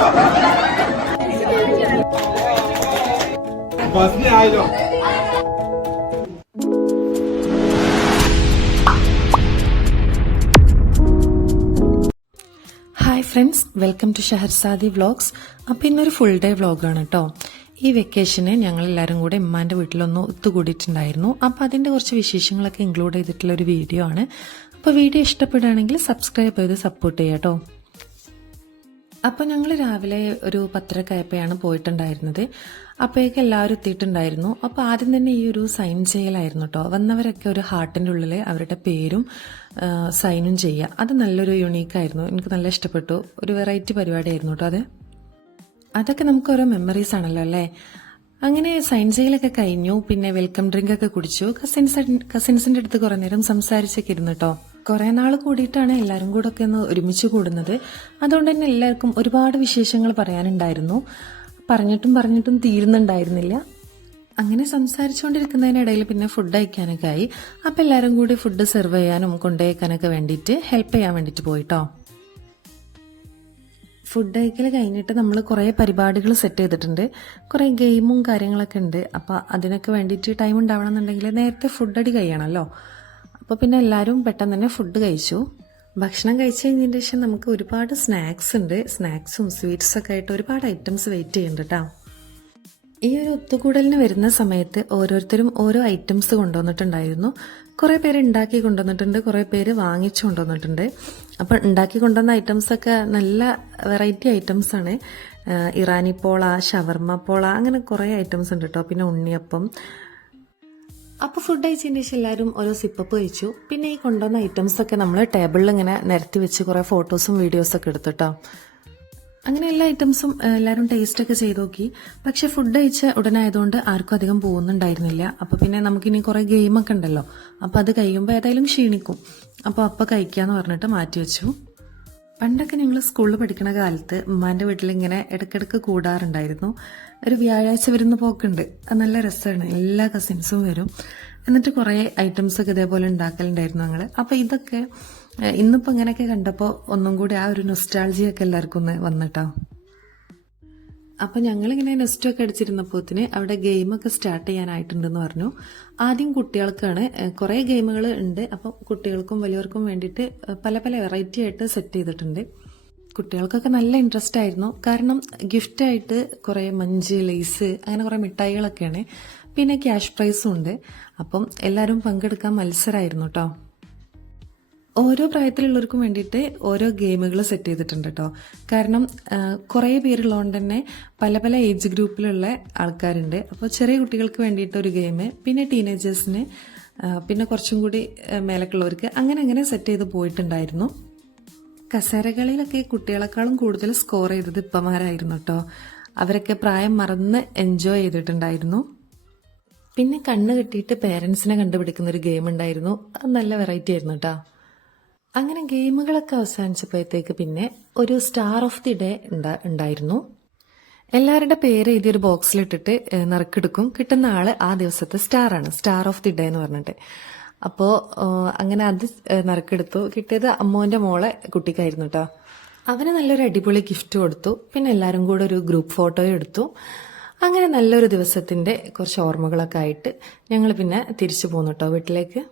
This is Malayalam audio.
Hi friends, welcome to Shaharzadi vlogs. അപ്പോൾ ഇന്നൊരു ഫുൾ ഡേ വ്ളോഗാണ് കേട്ടോ. ഈ വെക്കേഷന് ഞങ്ങളെല്ലാവരും കൂടെ ഉമ്മാൻ്റെ വീട്ടിലൊന്ന് ഒത്തുകൂടിയിട്ടുണ്ടായിരുന്നു. അപ്പോൾ അതിൻ്റെ കുറച്ച് വിശേഷങ്ങളൊക്കെ ഇൻക്ലൂഡ് ചെയ്തിട്ടുള്ള ഒരു വീഡിയോ ആണ്. അപ്പോൾ വീഡിയോ ഇഷ്ടപ്പെടുകയാണെങ്കിൽ സബ്സ്ക്രൈബ് ചെയ്ത് സപ്പോർട്ട് ചെയ്യാം കേട്ടോ. അപ്പോൾ ഞങ്ങൾ രാവിലെ ഒരു 10:30 പോയിട്ടുണ്ടായിരുന്നത്. അപ്പോഴേക്കും എല്ലാവരും എത്തിയിട്ടുണ്ടായിരുന്നു. അപ്പോൾ ആദ്യം തന്നെ ഈ ഒരു സൈൻ ചെയ്യലായിരുന്നു കേട്ടോ. വന്നവരൊക്കെ ഒരു ഹാർട്ടിൻ്റെ ഉള്ളിൽ അവരുടെ പേരും സൈനും ചെയ്യുക. അത് നല്ലൊരു യുണീക്കായിരുന്നു. എനിക്ക് നല്ല ഇഷ്ടപ്പെട്ടു. ഒരു വെറൈറ്റി പരിപാടിയായിരുന്നു കേട്ടോ. അതൊക്കെ നമുക്ക് ഓരോ മെമ്മറീസ് ആണല്ലോ അല്ലേ. അങ്ങനെ സൈൻ ചെയ്യലൊക്കെ കഴിഞ്ഞു. പിന്നെ വെൽക്കം ഡ്രിങ്ക് ഒക്കെ കുടിച്ചു. കസിൻസിന്റെ അടുത്ത് കുറെ നേരം സംസാരിച്ചൊക്കെ ഇരുന്നു കേട്ടോ. കുറെ നാൾ കൂടിയിട്ടാണ് എല്ലാവരും കൂടെ ഒക്കെ ഒന്ന് ഒരുമിച്ച് കൂടുന്നത്. അതുകൊണ്ട് തന്നെ എല്ലാവർക്കും ഒരുപാട് വിശേഷങ്ങൾ പറയാനുണ്ടായിരുന്നു. പറഞ്ഞിട്ടും തീരുന്നുണ്ടായിരുന്നില്ല. അങ്ങനെ സംസാരിച്ചുകൊണ്ടിരിക്കുന്നതിനിടയിൽ പിന്നെ ഫുഡ് കഴിക്കാനൊക്കെ ആയി. അപ്പം എല്ലാവരും കൂടി ഫുഡ് സെർവ് ചെയ്യാനും കൊണ്ടുപോയിക്കാനൊക്കെ വേണ്ടിയിട്ട് ഹെൽപ്പ് ചെയ്യാൻ വേണ്ടിയിട്ട് പോയിട്ടോ. ഫുഡ് കഴിക്കൽ കഴിഞ്ഞിട്ട് നമ്മൾ കുറേ പരിപാടികൾ സെറ്റ് ചെയ്തിട്ടുണ്ട്. കുറേ ഗെയിമും കാര്യങ്ങളൊക്കെ ഉണ്ട്. അപ്പോൾ അതിനൊക്കെ വേണ്ടിയിട്ട് ടൈം ഉണ്ടാവണം എന്നുണ്ടെങ്കിൽ നേരത്തെ ഫുഡ് അടി കഴിയണമല്ലോ. അപ്പോൾ പിന്നെ എല്ലാവരും പെട്ടെന്ന് തന്നെ ഫുഡ് കഴിച്ചു. ഭക്ഷണം കഴിച്ച് കഴിഞ്ഞതിന് ശേഷം നമുക്ക് ഒരുപാട് സ്നാക്സ് ഉണ്ട്. സ്നാക്സും സ്വീറ്റ്സൊക്കെ ആയിട്ട് ഒരുപാട് ഐറ്റംസ് വെയിറ്റ് ചെയ്യുന്നുണ്ട് കേട്ടോ. ഈ ഒരു ഒത്തുകൂടലിന് വരുന്ന സമയത്ത് ഓരോരുത്തരും ഓരോ ഐറ്റംസ് കൊണ്ടുവന്നിട്ടുണ്ടായിരുന്നു. കുറേ പേര് ഉണ്ടാക്കി കൊണ്ടുവന്നിട്ടുണ്ട്, കുറേ പേര് വാങ്ങിച്ചു കൊണ്ടുവന്നിട്ടുണ്ട്. അപ്പം ഉണ്ടാക്കി കൊണ്ടുവന്ന ഐറ്റംസൊക്കെ നല്ല വെറൈറ്റി ഐറ്റംസാണ്. ഇറാനി പോള, ഷവർമ്മ പോള, അങ്ങനെ കുറേ ഐറ്റംസ് ഉണ്ട് കേട്ടോ. പിന്നെ ഉണ്ണിയപ്പം. അപ്പോൾ ഫുഡ് കഴിച്ചതിന് ശേഷം എല്ലാവരും ഓരോ സിപ്പപ്പ് കഴിച്ചു. പിന്നെ ഈ കൊണ്ടുവന്ന ഐറ്റംസൊക്കെ നമ്മൾ ടേബിളിൽ ഇങ്ങനെ നിരത്തി വെച്ച് കുറേ ഫോട്ടോസും വീഡിയോസൊക്കെ എടുത്തിട്ടോ. അങ്ങനെ എല്ലാ ഐറ്റംസും എല്ലാവരും ടേസ്റ്റൊക്കെ ചെയ്ത് നോക്കി. പക്ഷെ ഫുഡ് കഴിച്ച ഉടനായതുകൊണ്ട് ആർക്കും അധികം പോകുന്നുണ്ടായിരുന്നില്ല. അപ്പോൾ പിന്നെ നമുക്കിനി കുറേ ഗെയിമൊക്കെ ഉണ്ടല്ലോ. അപ്പോൾ അത് കഴിയുമ്പോൾ ഏതായാലും ക്ഷീണിക്കും. അപ്പോൾ കഴിക്കാമെന്ന് പറഞ്ഞിട്ട് മാറ്റി വെച്ചു. പണ്ടൊക്കെ ഞങ്ങൾ സ്കൂളിൽ പഠിക്കുന്ന കാലത്ത് ഉമ്മാൻ്റെ വീട്ടിലിങ്ങനെ ഇടയ്ക്കിടയ്ക്ക് കൂടാറുണ്ടായിരുന്നു. ഒരു വ്യാഴാഴ്ച വരുന്ന പോക്കുണ്ട്. അത് നല്ല രസമാണ്. എല്ലാ കസിൻസും വരും. എന്നിട്ട് കുറേ ഐറ്റംസൊക്കെ ഇതേപോലെ ഉണ്ടാക്കലുണ്ടായിരുന്നു ഞങ്ങൾ. അപ്പോൾ ഇതൊക്കെ ഇന്നിപ്പോൾ ഇങ്ങനെയൊക്കെ കണ്ടപ്പോൾ ഒന്നും കൂടി ആ ഒരു നൊസ്റ്റാൾജിയൊക്കെ എല്ലാവർക്കും ഒന്ന് വന്നിട്ടോ. അപ്പം ഞങ്ങളിങ്ങനെ നെസ്റ്റൊക്കെ അടിച്ചിരുന്നപ്പോത്തിന് അവിടെ ഗെയിമൊക്കെ സ്റ്റാർട്ട് ചെയ്യാനായിട്ടുണ്ടെന്ന് പറഞ്ഞു. ആദ്യം കുട്ടികൾക്കാണ്. കുറേ ഗെയിമുകൾ ഉണ്ട്. അപ്പം കുട്ടികൾക്കും വലിയവർക്കും വേണ്ടിയിട്ട് പല പല വെറൈറ്റി ആയിട്ട് സെറ്റ് ചെയ്തിട്ടുണ്ട്. കുട്ടികൾക്കൊക്കെ നല്ല ഇൻട്രസ്റ്റ് ആയിരുന്നു. കാരണം ഗിഫ്റ്റായിട്ട് കുറേ മഞ്ച്, ലേസ്, അങ്ങനെ കുറേ മിഠായികളൊക്കെയാണ്. പിന്നെ ക്യാഷ് പ്രൈസും ഉണ്ട്. അപ്പം എല്ലാവരും പങ്കെടുക്കാൻ മത്സരമായിരുന്നു കേട്ടോ. ഓരോ പ്രായത്തിലുള്ളവർക്കും വേണ്ടിയിട്ട് ഓരോ ഗെയിമുകൾ സെറ്റ് ചെയ്തിട്ടുണ്ട് കേട്ടോ. കാരണം കുറേ പേരുള്ളതുകൊണ്ട് തന്നെ പല പല ഏജ് ഗ്രൂപ്പിലുള്ള ആൾക്കാരുണ്ട്. അപ്പോൾ ചെറിയ കുട്ടികൾക്ക് വേണ്ടിയിട്ട് ഒരു ഗെയിം, പിന്നെ ടീനേജേഴ്സിന്, പിന്നെ കുറച്ചും കൂടി മേലക്കുള്ളവർക്ക്, അങ്ങനെ സെറ്റ് ചെയ്ത് പോയിട്ടുണ്ടായിരുന്നു. കസേരകളിലൊക്കെ കുട്ടികളെക്കാളും കൂടുതൽ സ്കോർ ചെയ്തത് ഇപ്പമാരായിരുന്നു കേട്ടോ. അവരൊക്കെ പ്രായം മറന്ന് എൻജോയ് ചെയ്തിട്ടുണ്ടായിരുന്നു. പിന്നെ കണ്ണ് കെട്ടിയിട്ട് പേരൻസിനെ കണ്ടുപിടിക്കുന്ന ഒരു ഗെയിം ഉണ്ടായിരുന്നു. അത് നല്ല വെറൈറ്റി ആയിരുന്നു കേട്ടോ. അങ്ങനെ ഗെയിമുകളൊക്കെ അവസാനിച്ചപ്പോഴത്തേക്ക് പിന്നെ ഒരു സ്റ്റാർ ഓഫ് ദി ഡേ ഉണ്ടായിരുന്നു. എല്ലാവരുടെ പേര് ഇതൊരു ബോക്സിലിട്ടിട്ട് നറുക്കെടുക്കും. കിട്ടുന്ന ആള് ആ ദിവസത്തെ സ്റ്റാറാണ്, സ്റ്റാർ ഓഫ് ദി ഡേ എന്ന് പറഞ്ഞിട്ട്. അപ്പോൾ അങ്ങനെ അത് നറുക്കെടുത്തു. കിട്ടിയത് അമ്മോന്റെ മോളെ കുട്ടിക്കായിരുന്നു കേട്ടോ. അവന് നല്ലൊരു അടിപൊളി ഗിഫ്റ്റ് കൊടുത്തു. പിന്നെ എല്ലാവരും കൂടെ ഒരു ഗ്രൂപ്പ് ഫോട്ടോയും എടുത്തു. അങ്ങനെ നല്ലൊരു ദിവസത്തിന്റെ കുറച്ച് ഓർമ്മകളൊക്കെ ആയിട്ട് ഞങ്ങൾ പിന്നെ തിരിച്ചു പോന്നു കേട്ടോ വീട്ടിലേക്ക്.